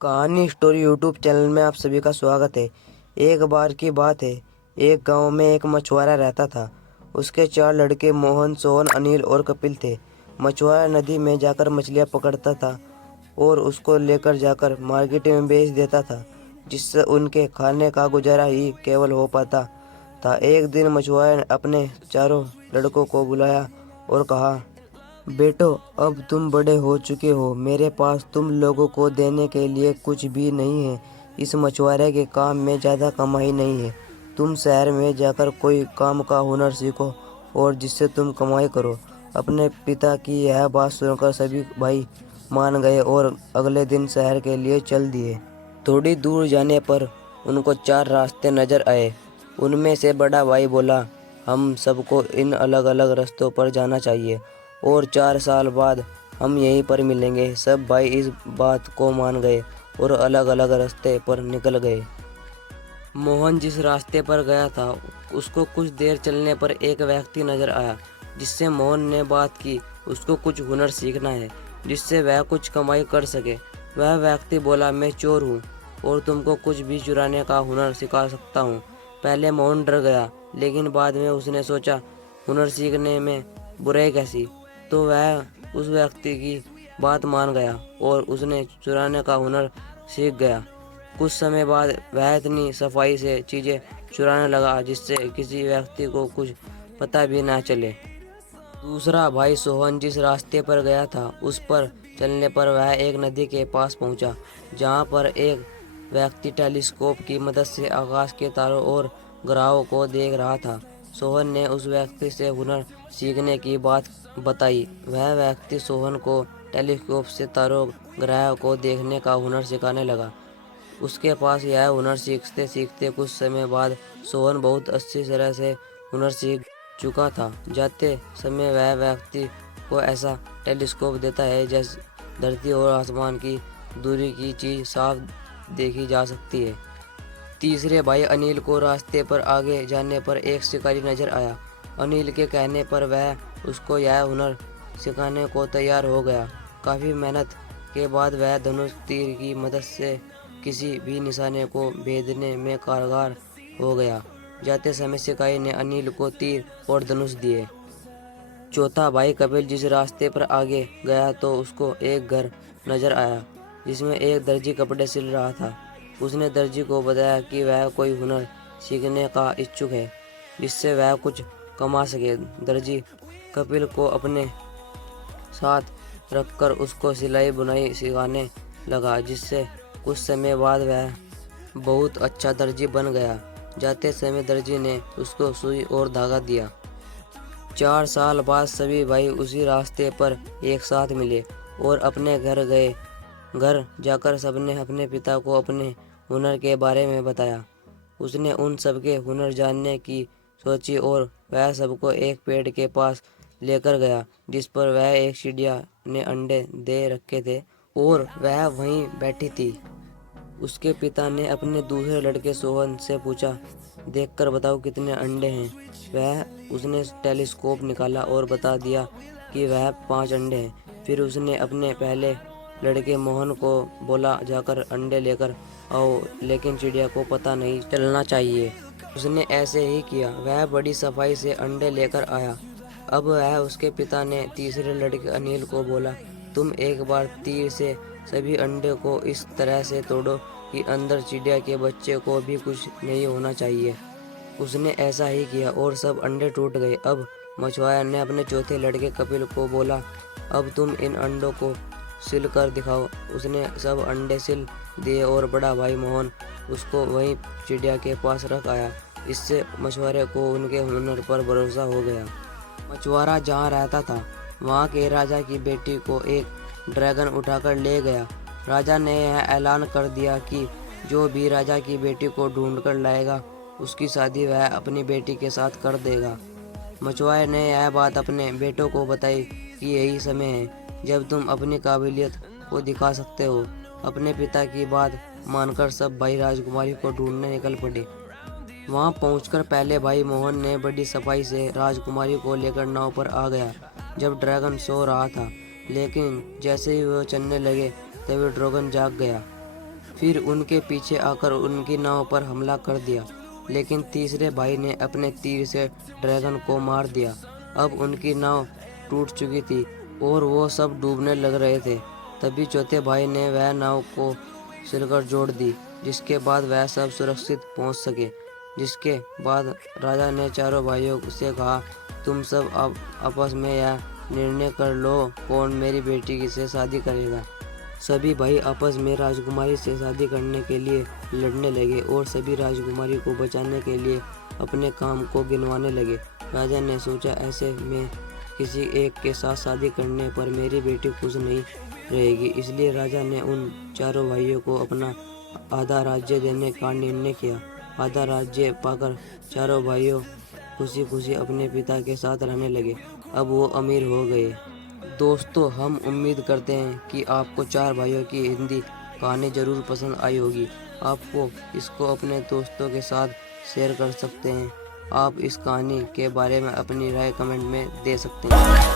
कहानी story YouTube channel में आप सभी का स्वागत है। एक बार की बात है, एक गांव में एक मछुआरा रहता था। उसके चार लड़के मोहन, सोहन, अनिल और कपिल थे। मछुआरा नदी में जाकर मछलियां पकड़ता था और उसको लेकर जाकर मार्केट में बेच देता था, जिससे उनके खाने का गुजारा ही केवल हो पाता था। एक दिन मछुआरे ने अपने चारों लड़कों को बुलाया और कहा, बेटो, अब तुम बड़े हो चुके हो। मेरे पास तुम लोगों को देने के लिए कुछ भी नहीं है। इस मछुआरे के काम में ज़्यादा कमाई नहीं है। तुम शहर में जाकर कोई काम का हुनर सीखो और जिससे तुम कमाई करो। अपने पिता की यह बात सुनकर सभी भाई मान गए और अगले दिन शहर के लिए चल दिए। थोड़ी दूर जाने पर उनको चार रास्ते नजर आए। उनमें से बड़ा भाई बोला, हम सबको इन अलग अलग रास्तों पर जाना चाहिए और 4 साल बाद हम यहीं पर मिलेंगे। सब भाई इस बात को मान गए और अलग अलग रास्ते पर निकल गए। मोहन जिस रास्ते पर गया था, उसको कुछ देर चलने पर एक व्यक्ति नजर आया, जिससे मोहन ने बात की उसको कुछ हुनर सीखना है, जिससे वह कुछ कमाई कर सके। वह व्यक्ति बोला, मैं चोर हूँ और तुमको कुछ भी चुराने का हुनर सिखा सकता हूँ। पहले मोहन डर गया, लेकिन बाद में उसने सोचा, हुनर सीखने में बुराई कैसी। तो वह उस व्यक्ति की बात मान गया और उसने चुराने का हुनर सीख गया। कुछ समय बाद वह इतनी सफाई से चीजें चुराने लगा जिससे किसी व्यक्ति को कुछ पता भी ना चले। दूसरा भाई सोहन जिस रास्ते पर गया था, उस पर चलने पर वह एक नदी के पास पहुंचा, जहां पर एक व्यक्ति टेलीस्कोप की मदद से आकाश के तारों और ग्रहों को देख रहा था। सोहन ने उस व्यक्ति से हुनर सीखने की बात बताई। वह व्यक्ति सोहन को टेलीस्कोप से तारों ग्रहों को देखने का हुनर सिखाने लगा। उसके पास यह हुनर सीखते सीखते कुछ समय बाद सोहन बहुत अच्छी तरह से हुनर सीख चुका था। जाते समय वह व्यक्ति को ऐसा टेलीस्कोप देता है जिस धरती और आसमान की दूरी की चीज साफ देखी जा सकती है। तीसरे भाई अनिल को रास्ते पर आगे जाने पर एक शिकारी नजर आया। अनिल के कहने पर वह उसको यह हुनर सिखाने को तैयार हो गया। काफी मेहनत के बाद वह धनुष तीर की मदद से किसी भी निशाने को भेदने में कारगर हो गया। जाते समय शिकारी ने अनिल को तीर और धनुष दिए। चौथा भाई कपिल जिस रास्ते पर आगे गया तो उसको एक घर नजर आया, जिसमें एक दर्जी कपड़े सिल रहा था। उसने दर्जी को बताया कि वह कोई हुनर सीखने का इच्छुक है, जिससे वह कुछ कमा सके। दर्जी कपिल को अपने साथ रखकर उसको सिलाई बुनाई सिखाने लगा, जिससे कुछ समय बाद वह बहुत अच्छा दर्जी बन गया। जाते समय दर्जी ने उसको सुई और धागा दिया। 4 साल बाद सभी भाई उसी रास्ते पर एक साथ मिले और अपने घर गए। घर जाकर सबने अपने पिता को अपने हुनर के बारे में बताया। उसने उन सबके हुनर जानने की सोची और वह सबको एक पेड़ के पास लेकर गया, जिस पर वह एक चिड़िया ने अंडे दे रखे थे और वह वहीं बैठी थी। उसके पिता ने अपने दूसरे लड़के सोहन से पूछा, देखकर बताओ कितने अंडे हैं। उसने टेलीस्कोप निकाला और बता दिया कि वह 5 अंडे हैं। फिर उसने अपने पहले लड़के मोहन को बोला, जाकर अंडे लेकर आओ, लेकिन चिड़िया को पता नहीं चलना चाहिए। उसने ऐसे ही किया। वह बड़ी सफाई से अंडे लेकर आया। अब वह उसके पिता ने तीसरे लड़के अनिल को बोला, तुम एक बार तीर से सभी अंडे को इस तरह से तोड़ो कि अंदर चिड़िया के बच्चे को भी कुछ नहीं होना चाहिए। उसने ऐसा ही किया और सब अंडे टूट गए। अब मछुआरे ने अपने चौथे लड़के कपिल को बोला, अब तुम इन अंडों को सिल कर दिखाओ। उसने सब अंडे सिल दिए और बड़ा भाई मोहन उसको वहीं चिड़िया के पास रख आया। इससे मछुआरे को उनके हुनर पर भरोसा हो गया। मछुआरा जहाँ रहता था, वहाँ के राजा की बेटी को एक ड्रैगन उठाकर ले गया। राजा ने यह ऐलान कर दिया कि जो भी राजा की बेटी को ढूंढकर लाएगा, उसकी शादी वह अपनी बेटी के साथ कर देगा। मछुआरे ने यह बात अपने बेटों को बताई कि यही समय है जब तुम अपनी काबिलियत को दिखा सकते हो। अपने पिता की बात मानकर सब भाई राजकुमारी को ढूंढने निकल पड़े। वहां पहुंचकर पहले भाई मोहन ने बड़ी सफाई से राजकुमारी को लेकर नाव पर आ गया। जब ड्रैगन सो रहा था, लेकिन जैसे ही वह चलने लगे तभी ड्रैगन जाग गया। फिर उनके पीछे आकर उनकी नाव पर हमला कर दिया, लेकिन तीसरे भाई ने अपने तीर से ड्रैगन को मार दिया। अब उनकी नाव टूट चुकी थी और वो सब डूबने लग रहे थे। तभी चौथे भाई ने वह नाव को सिलकर जोड़ दी, जिसके बाद वह सब सुरक्षित पहुंच सके। जिसके बाद राजा ने चारों भाइयों से कहा, तुम सब अब आपस में यह निर्णय कर लो कौन मेरी बेटी से शादी करेगा। सभी भाई आपस में राजकुमारी से शादी करने के लिए लड़ने लगे और सभी राजकुमारी को बचाने के लिए अपने काम को गिनवाने लगे। राजा ने सोचा, ऐसे में किसी एक के साथ शादी करने पर मेरी बेटी खुश नहीं रहेगी, इसलिए राजा ने उन चारों भाइयों को अपना आधा राज्य देने का निर्णय किया। आधा राज्य पाकर चारों भाइयों खुशी खुशी अपने पिता के साथ रहने लगे। अब वो अमीर हो गए। दोस्तों, हम उम्मीद करते हैं कि आपको चार भाइयों की हिंदी कहानी ज़रूर पसंद आई होगी। आपको इसको अपने दोस्तों के साथ शेयर कर सकते हैं। आप इस कहानी के बारे में अपनी राय कमेंट में दे सकते हैं।